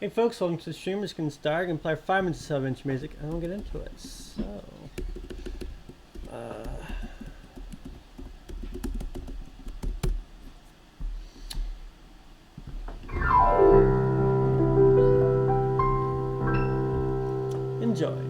Hey folks, welcome to the stream. We're just going to start. I'm going to play 5 minutes of 7-inch music and we'll get into it. So, enjoy.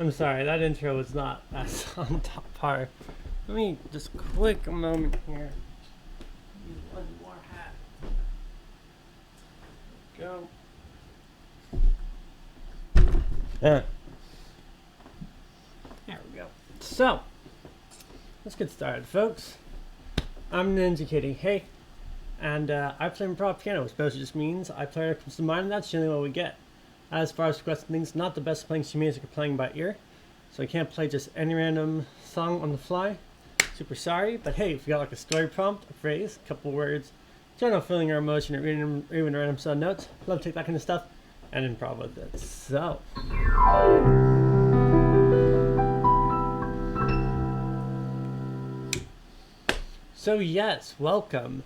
I'm sorry, that intro was not as on top par. Let me just quick a moment here. Use one more hat. Go. There we go. So, let's get started, folks. I'm Ninja Kitty. Hey. And I play improv piano, which basically just means I play what comes to mind, and that's generally what we get. As far as requesting things, not the best playing sheet music or playing by ear, so I can't play just any random song on the fly. Super sorry, but hey, if you got like a story prompt, a phrase, a couple words, general feeling or emotion, or even random sound notes, love to take that kind of stuff and improv with it. So yes, welcome.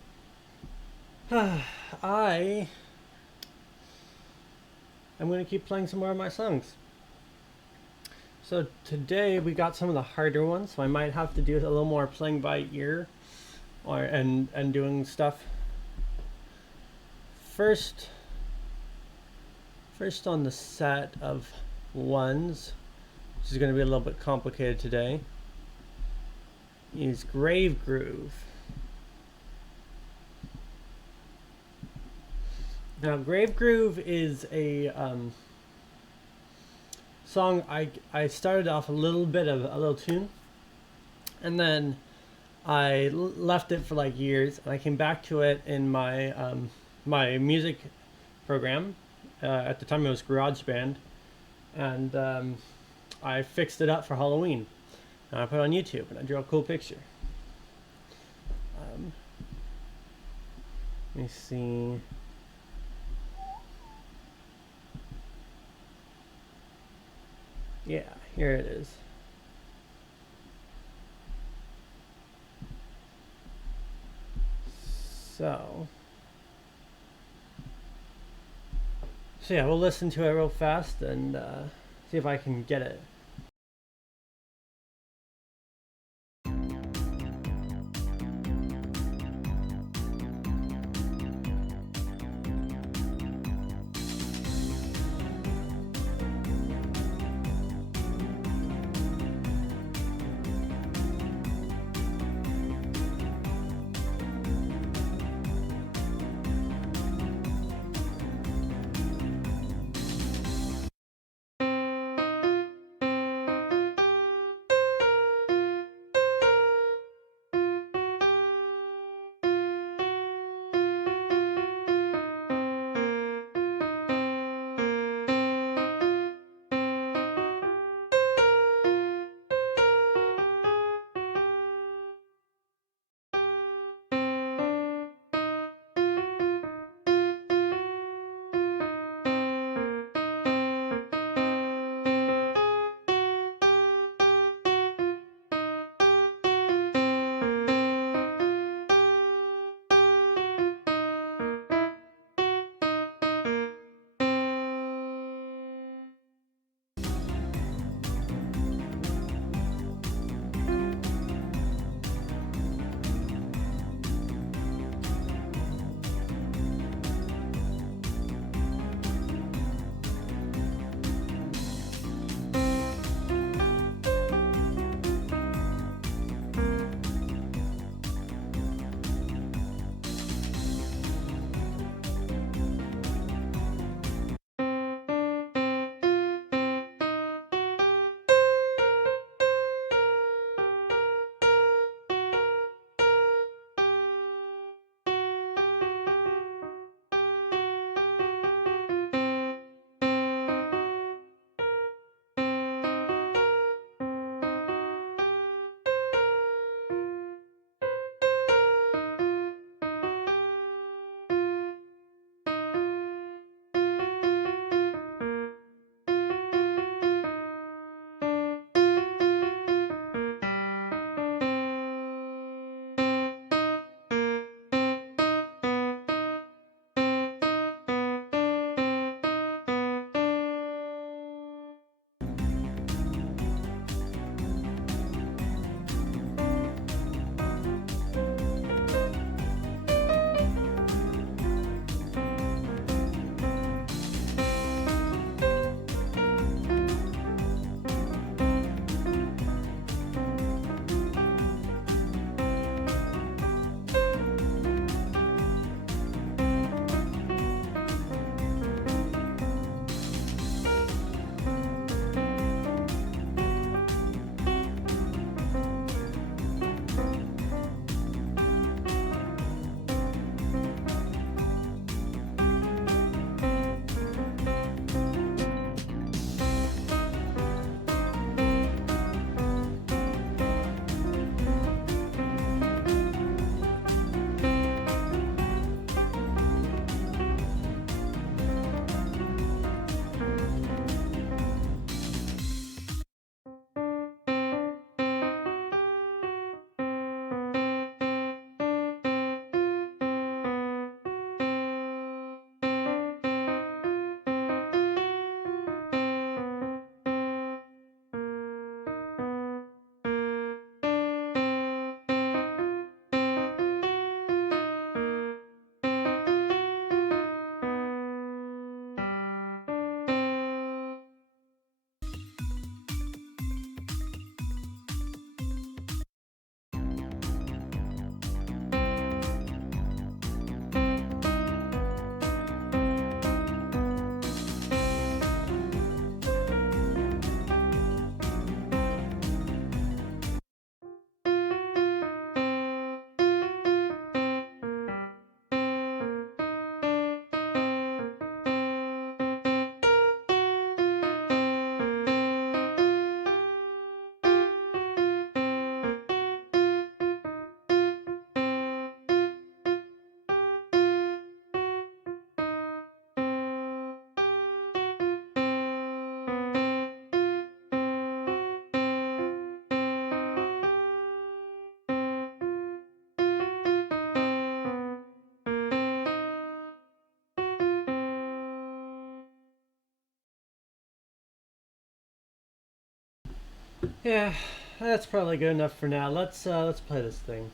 I'm going to keep playing some more of my songs. So today we got some of the harder ones, so I might have to do a little more playing by ear and doing stuff. First on the set of ones, which is going to be a little bit complicated today, is Grave Groove. Now, Grave Groove is a song I started off a little tune, and then I left it for like years, and I came back to it in my my music program. At the time it was GarageBand, and I fixed it up for Halloween, and I put it on YouTube, and I drew a cool picture. Let me see. Yeah, here it is. So yeah, we'll listen to it real fast and see if I can get it. Yeah, that's probably good enough for now. Let's play this thing.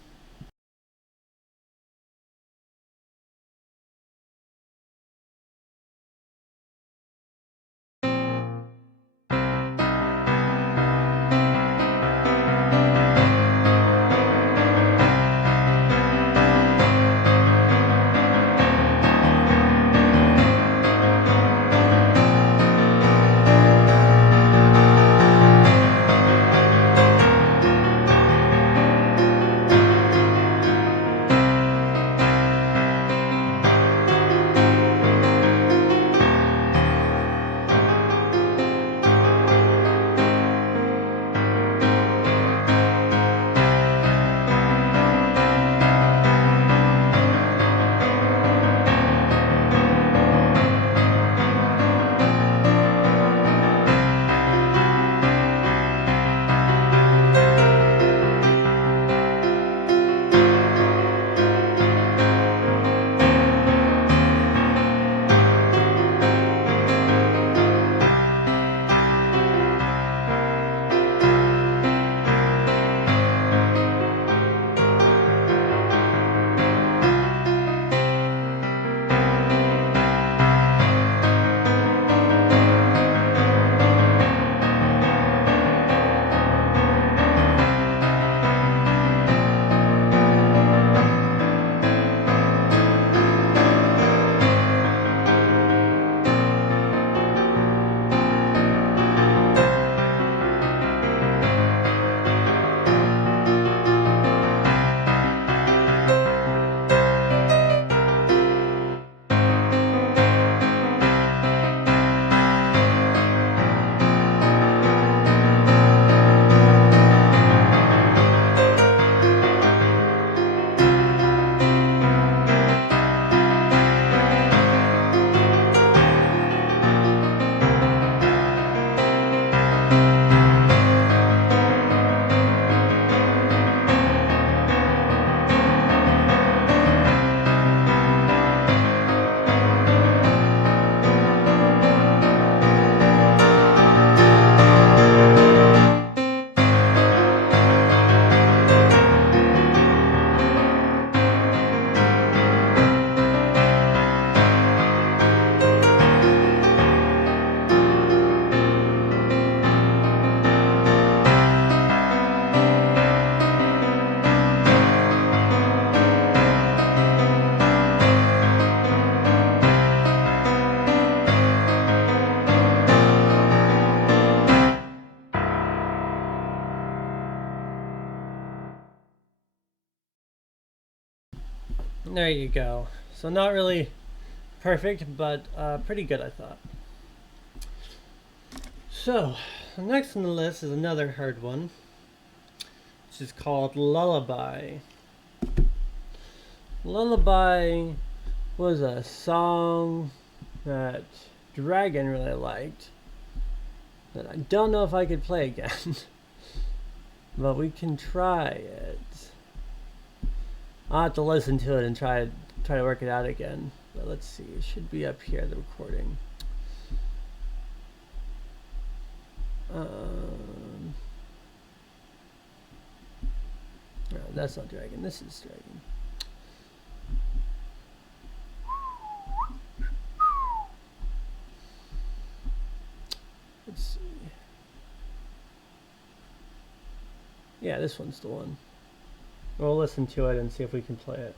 There you go. So not really perfect, but pretty good, I thought. So, next on the list is another hard one, which is called Lullaby. Lullaby was a song that Dragon really liked that I don't know if I could play again, but we can try it. I'll have to listen to it and try to work it out again. But let's see, it should be up here, the recording. No, that's not Dragon. This is Dragon. Let's see. Yeah, this one's the one. We'll listen to it and see if we can play it.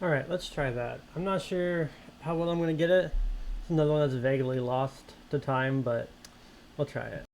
Alright, let's try that. I'm not sure how well I'm going to get it. It's another one that's vaguely lost to time, but we'll try it.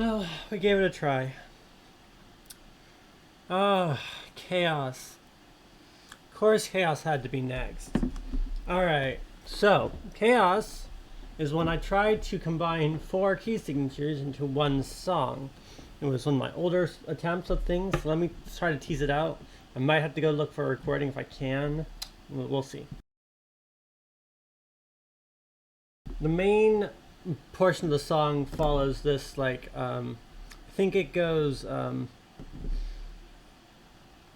Well, we gave it a try. Oh, chaos. Of course, chaos had to be next. Alright, so chaos is when I tried to combine 4 key signatures into one song. It was one of my older attempts of things. So let me try to tease it out. I might have to go look for a recording if I can. We'll see. The main portion of the song follows this, like, I think it goes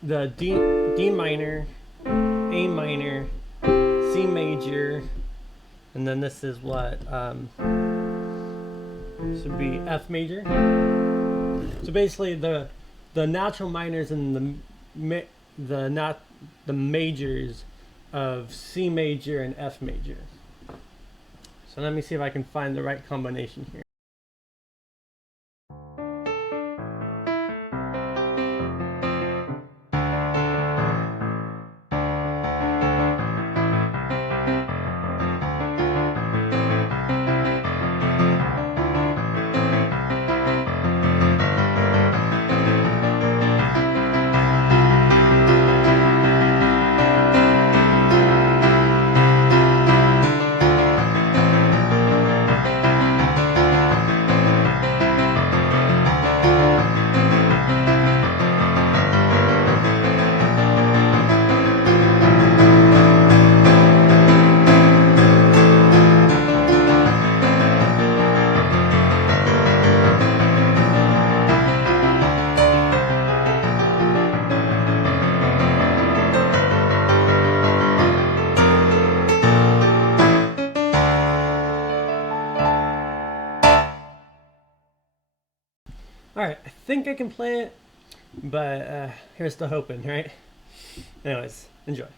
the D minor, A minor, C major, and then this is what should be F major. So basically, the natural minors and the majors of C major and F major. So let me see if I can find the right combination here. Alright, I think I can play it, but here's the hoping, right? Anyways, enjoy.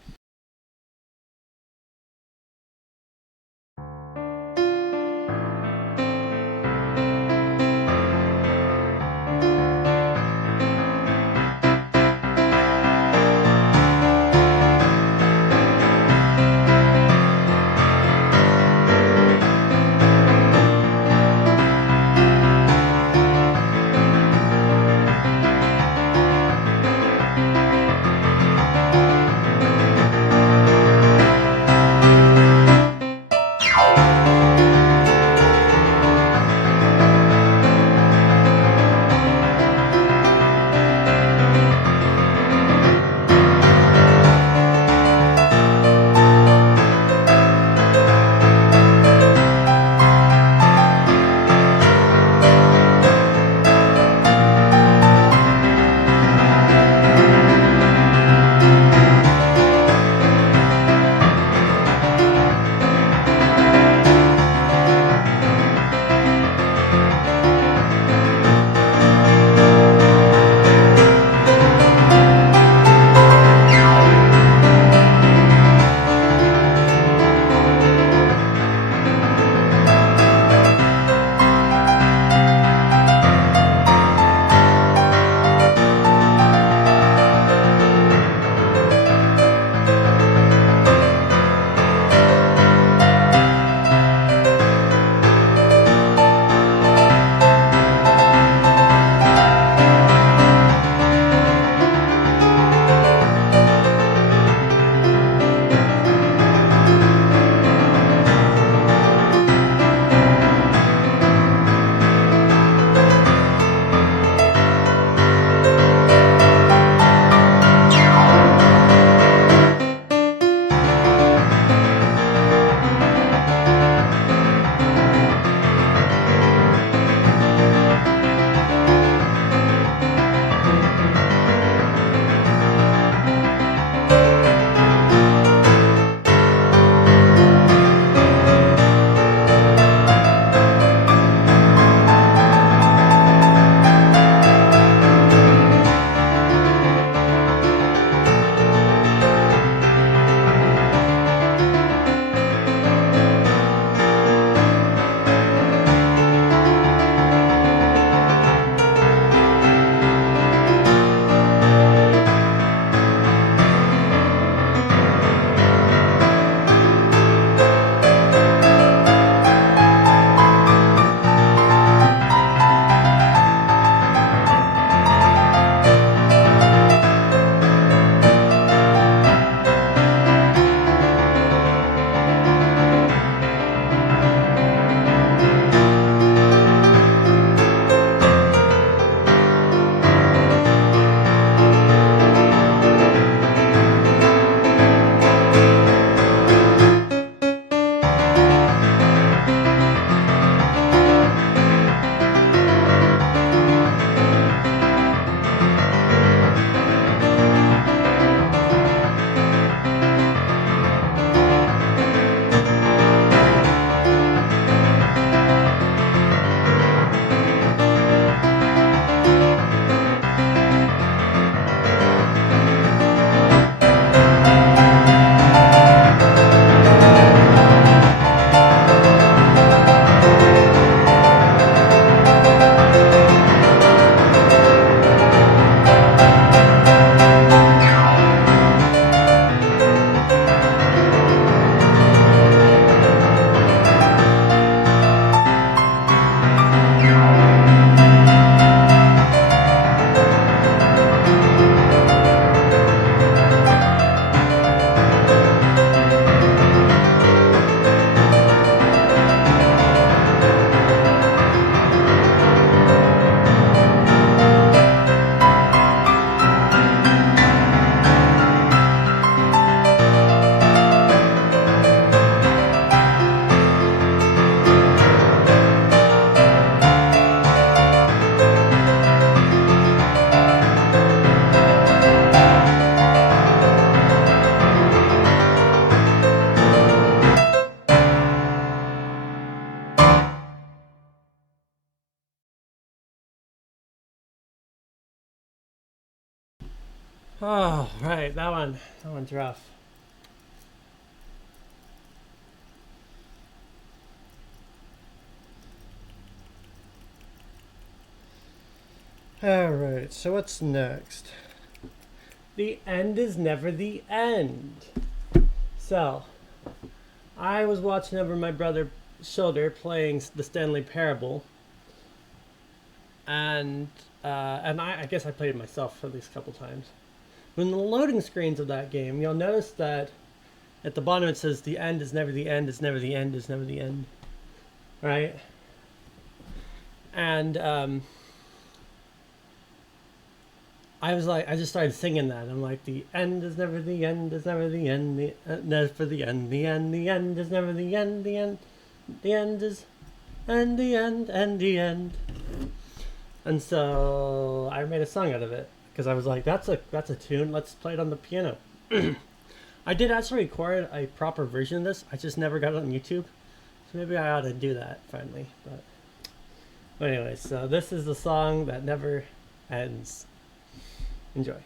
Oh, right, that one's rough. All right, so what's next? The end is never the end. So, I was watching over my brother's shoulder playing the Stanley Parable, and I guess I played it myself at least a couple times. When the loading screens of that game, you'll notice that at the bottom it says the end is never the end, is never the end, is never the end, right? And I was like, I just started singing that. I'm like, the end is never the end, is never the end, never the end, the end is never the end, the end is, and the end, and the end. And so I made a song out of it because I was like, that's a tune. Let's play it on the piano. I did actually record a proper version of this. I just never got it on YouTube, so maybe I ought to do that finally. But anyway, so this is the song that never ends. Enjoy.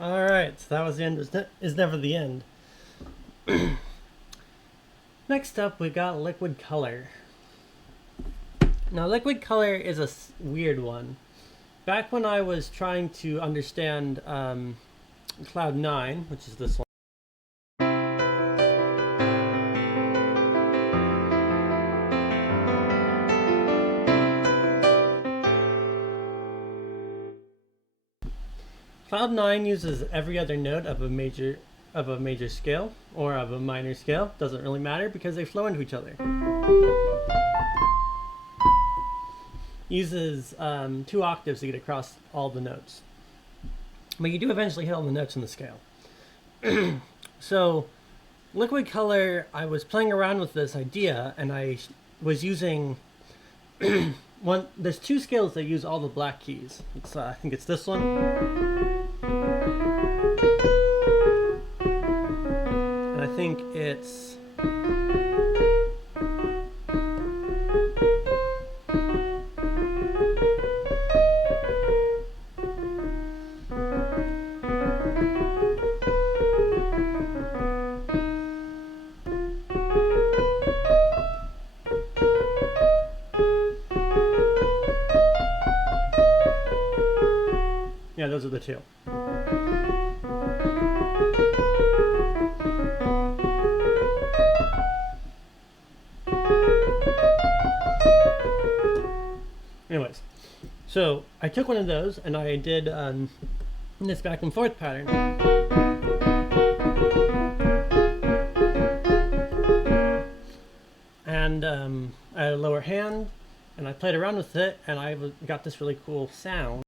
All right, so that was the end. Is never the end. Next up, we got liquid color. Now, liquid color is a weird one. Back when I was trying to understand Cloud 9, which is this one. Cloud 9 uses every other note of a major scale or of a minor scale. Doesn't really matter because they flow into each other. Uses 2 octaves to get across all the notes. But you do eventually hit all the notes in the scale. So, liquid color, I was playing around with this idea and I was using there's 2 scales that use all the black keys. I think it's this one. And I think it's yeah, those are the 2. Anyways, so I took one of those and I did this back and forth pattern. And I had a lower hand and I played around with it and I got this really cool sound.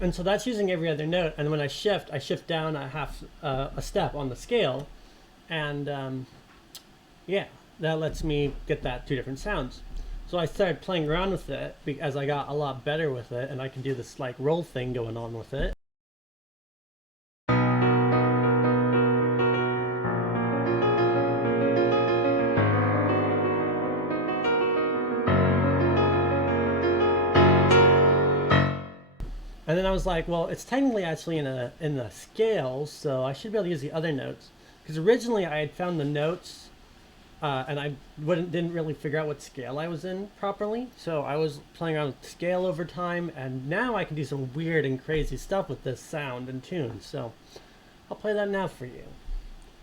And so that's using every other note. And when I shift down a step on the scale. And yeah, that lets me get that 2 different sounds. So I started playing around with it as I got a lot better with it. And I can do this like roll thing going on with it. And then I was like, well, it's technically actually in the scale, so I should be able to use the other notes. Because originally I had found the notes, and I didn't really figure out what scale I was in properly. So I was playing around with scale over time, and now I can do some weird and crazy stuff with this sound and tune. So I'll play that now for you.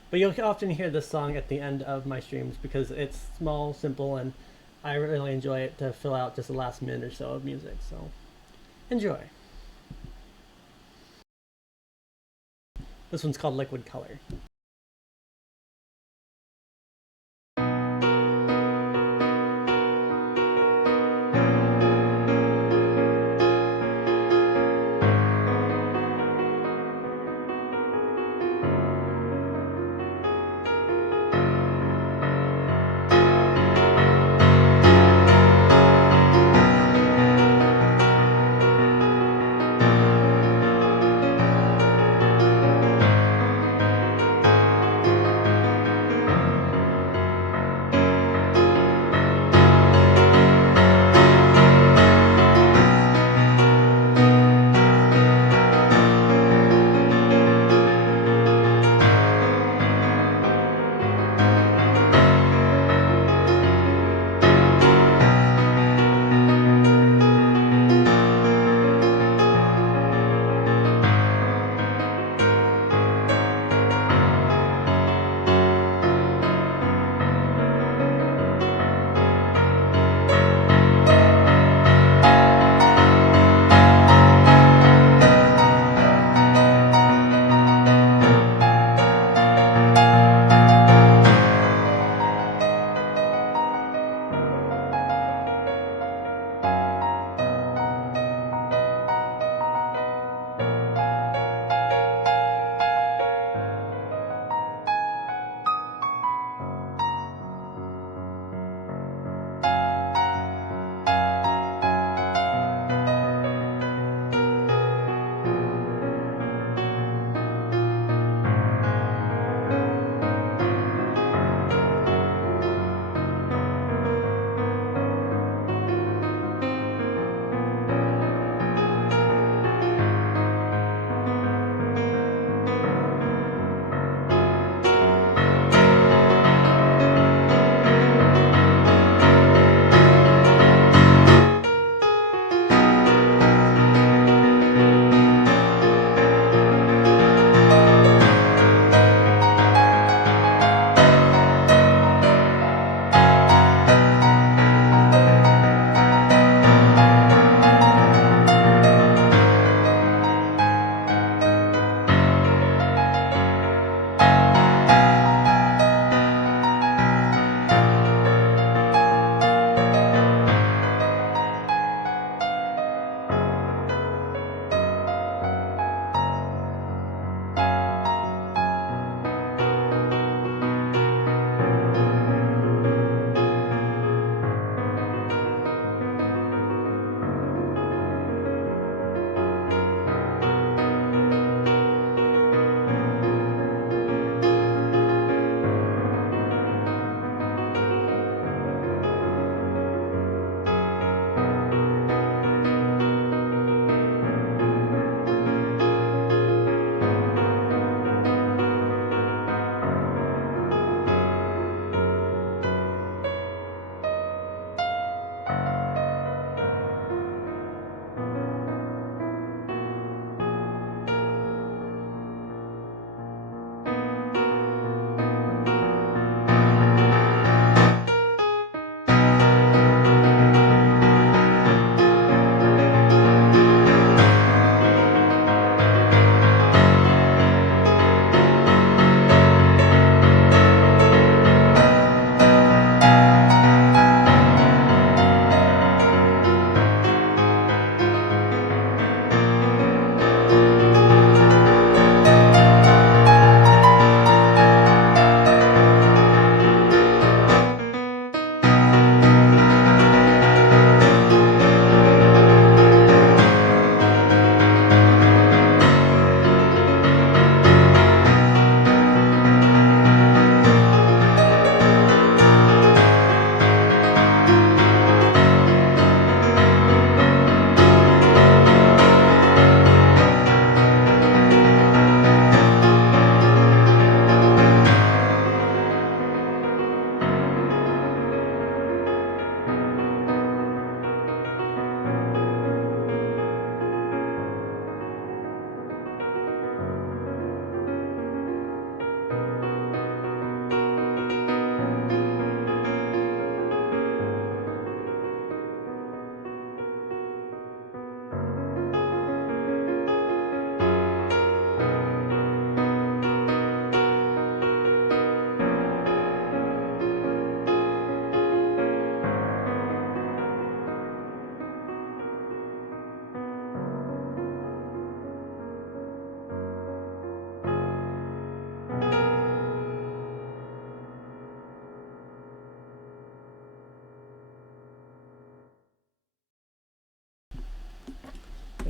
But you'll often hear this song at the end of my streams because it's small, simple, and I really enjoy it to fill out just the last minute or so of music. So enjoy. This one's called Liquid Color.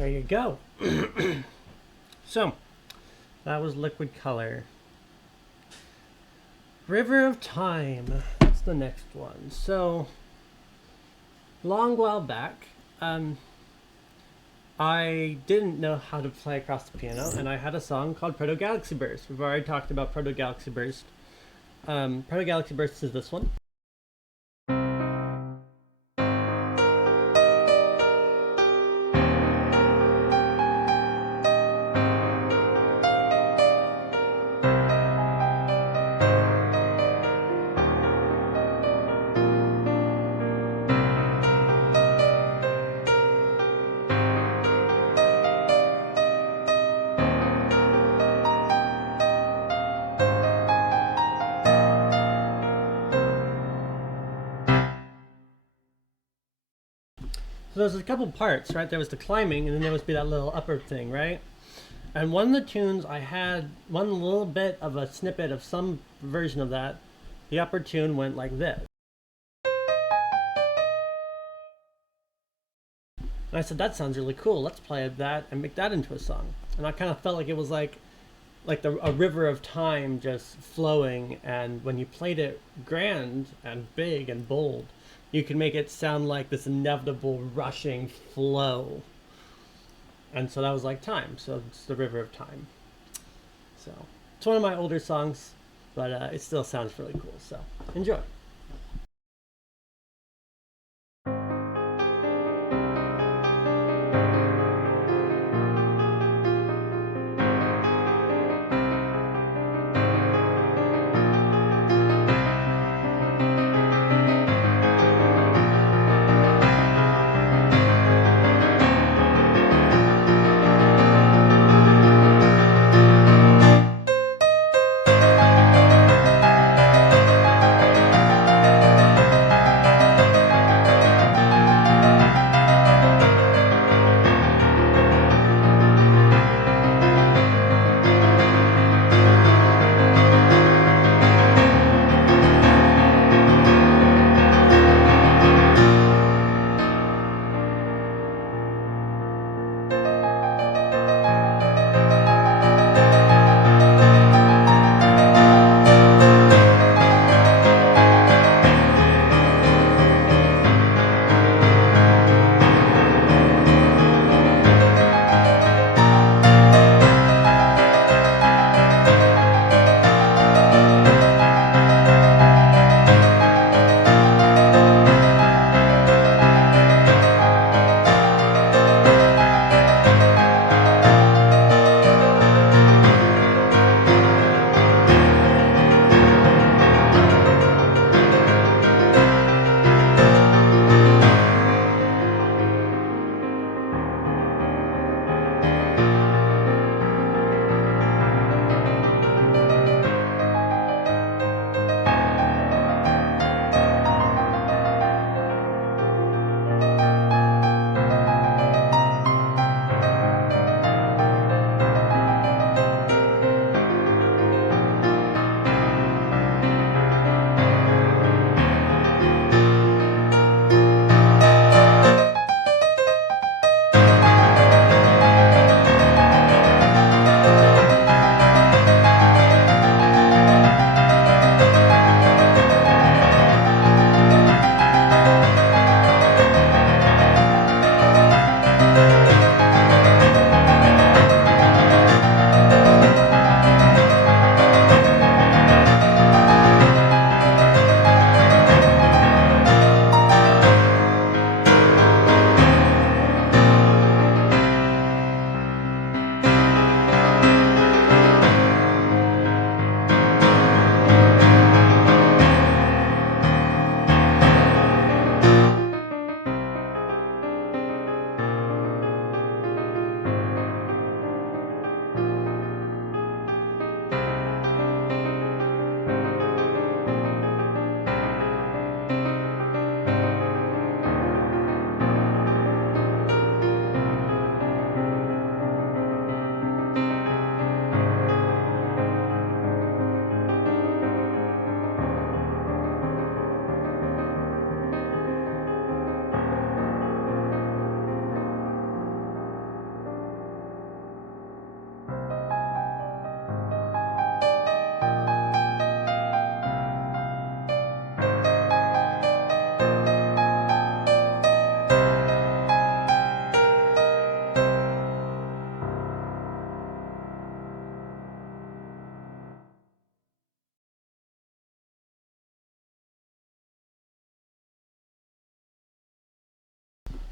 There you go. So, that was Liquid Color. River of Time. That's the next one. So, long while back, I didn't know how to play across the piano, and I had a song called Proto Galaxy Burst. We've already talked about Proto Galaxy Burst. Proto Galaxy Burst is this one. So there's a couple parts, right? There was the climbing, and then there was that little upper thing, right? And one of the tunes, I had one little bit of a snippet of some version of that. The upper tune went like this. And I said, that sounds really cool. Let's play that and make that into a song. And I kind of felt like it was like a river of time just flowing. And when you played it grand and big and bold, you can make it sound like this inevitable rushing flow. And so that was like time. So it's the River of Time. So it's one of my older songs, but it still sounds really cool. So enjoy.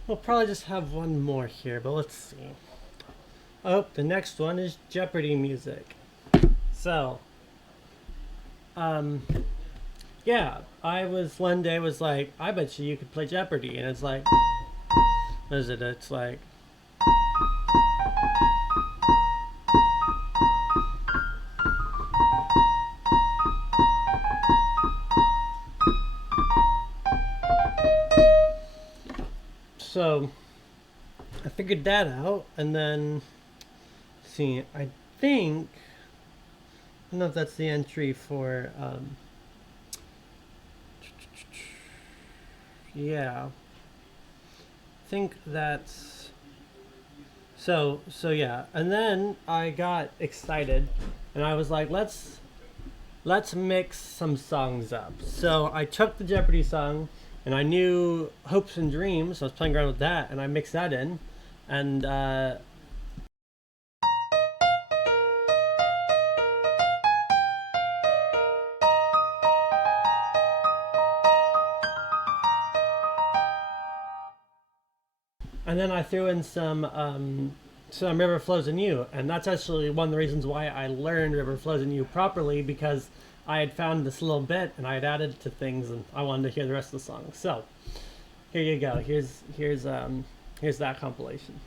We'll probably just have one more here, but let's see. Oh, the next one is Jeopardy music. So, um, yeah, one day was like, I bet you could play Jeopardy, and it's like, what is it? It's like, so I figured that out, and then see, I think I don't know if that's the entry for yeah. I think that's so yeah. And then I got excited and I was like, let's mix some songs up. So I took the Jeopardy song and I knew Hopes and Dreams. So I was playing around with that and I mixed that in. And and then I threw in some River Flows in You, and that's actually one of the reasons why I learned River Flows in You properly, because I had found this little bit and I had added it to things, and I wanted to hear the rest of the song. So here you go. Here's that compilation.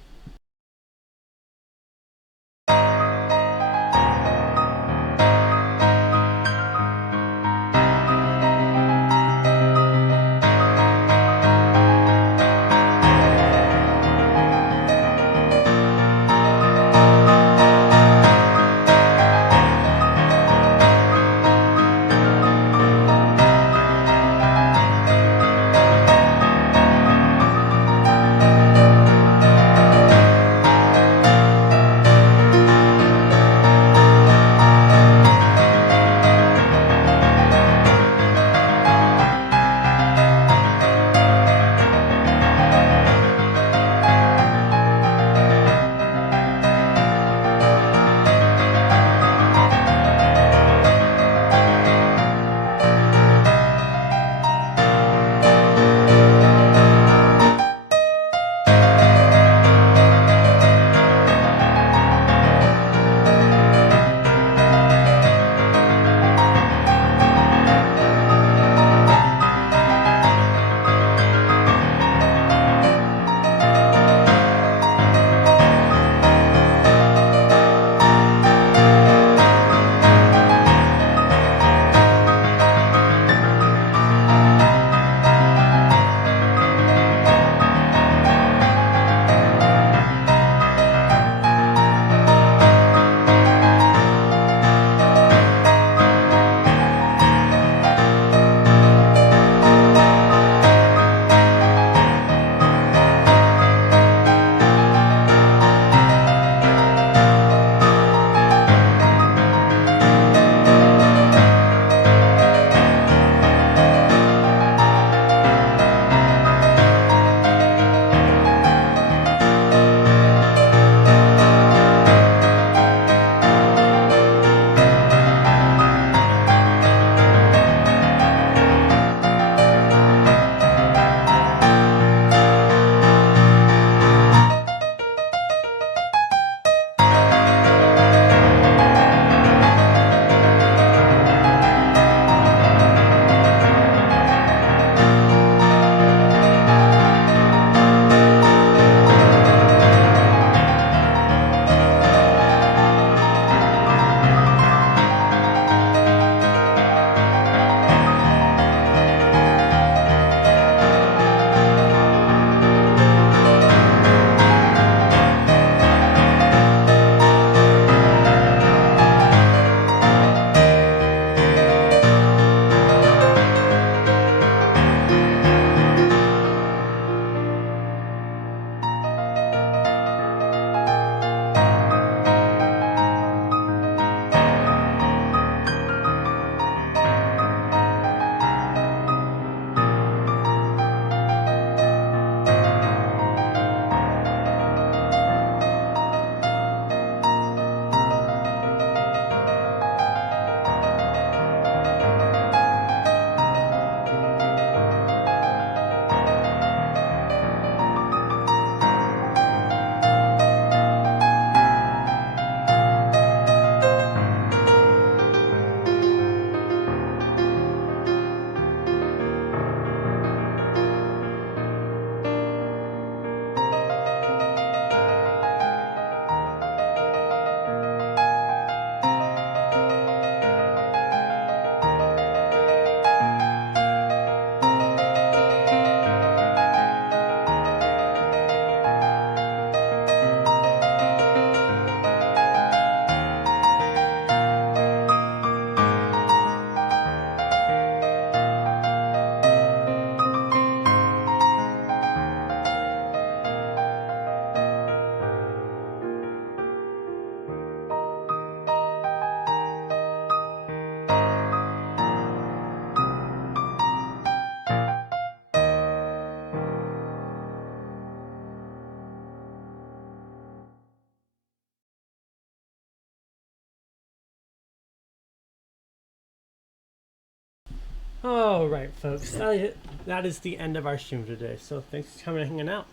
All right, folks. That is the end of our stream today. So thanks for coming and hanging out.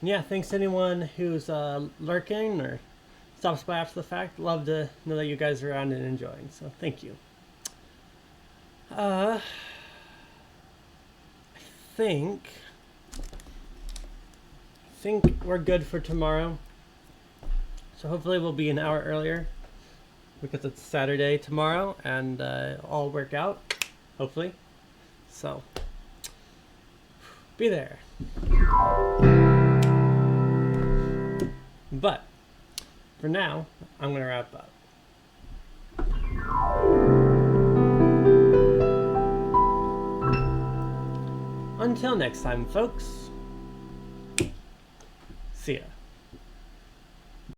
And yeah, thanks to anyone who's lurking or stops by after the fact. Love to know that you guys are around and enjoying. So thank you. I think we're good for tomorrow. So hopefully we'll be an hour earlier because it's Saturday tomorrow and all work out, hopefully. So be there. But for now, I'm going to wrap up. Until next time, folks. See ya.